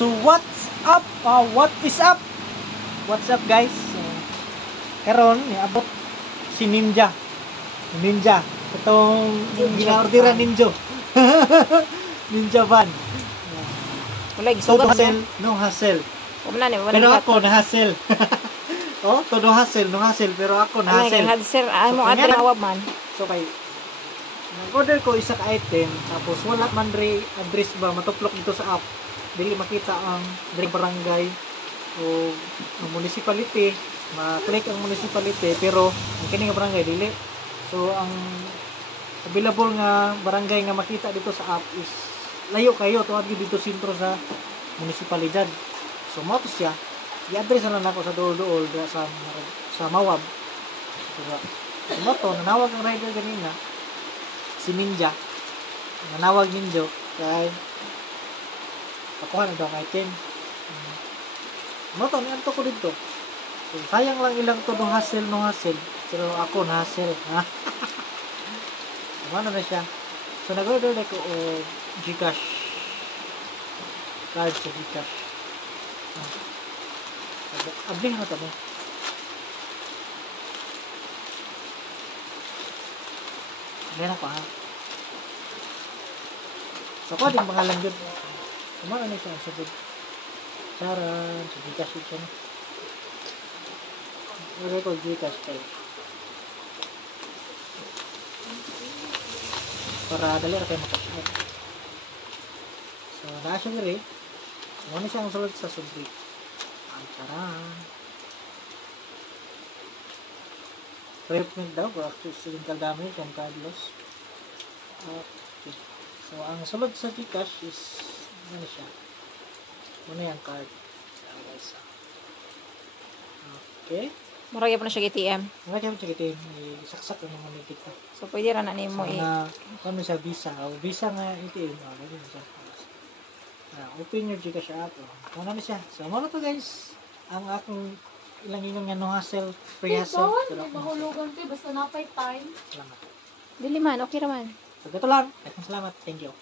So what's up? What is up? What's up guys? Karon niabot si Ninja. Itong gina-orderan Ninja. Ninja van. Wala gisugat Todo hassle, no hassle. Pero ako na hassle. Oh, todo hassle, no hassle, pero ako na hassle. Ano sir, mo atin awab man. So kay nag-order ko isa ka item tapos wala man re address ba matuklok dito sa app. Dili makita ang barangay o ang municipality, ma-click ang municipality pero ang kini nga barangay dili. So ang available nga barangay nga makita dito sa app is layo kayo tuwad dito sentro sa munisipalidad. So mo to siya, i-address na lang ako sa dool sa Mawab. So mo to nanawag ang rider kanina si Ninja. Nanawag Ninja kay pakuha na daw ang item. Mo to nianto ko dito. So sayang lang ilang to no hassle pero ako na hassle ha. Ano na siya? So nag-order ako o Gcash card sa Gcash. Abling na tamo. Ganyan ako ha. So ako din pangalan yun. Kumana na siya sa Charan, sa Gcash yun siya na. Order ko Gcash kayo. Para dali ra kayo makashare. So, naa siya gari. So, ano siya ang sulod sa subri. Ang charan. Treatment daw for accidental damage and card loss. Okay. So, ang sulod sa Gcash is ano siya. Ano yung card. Okay. Murag pa na siya ATM. Mga dyan siya kita isaksak na naman kita. So pwede ra na nimo Ano siya visa? O visa nga ATM. Open your Gcash app. Ano na siya? So ano to guys? Ang akong ilang inong nga no hassle, free hassle. Mahulugan ko basta napay time. Salamat. Dili man, okay ra man. So dito lang. Salamat. Thank you.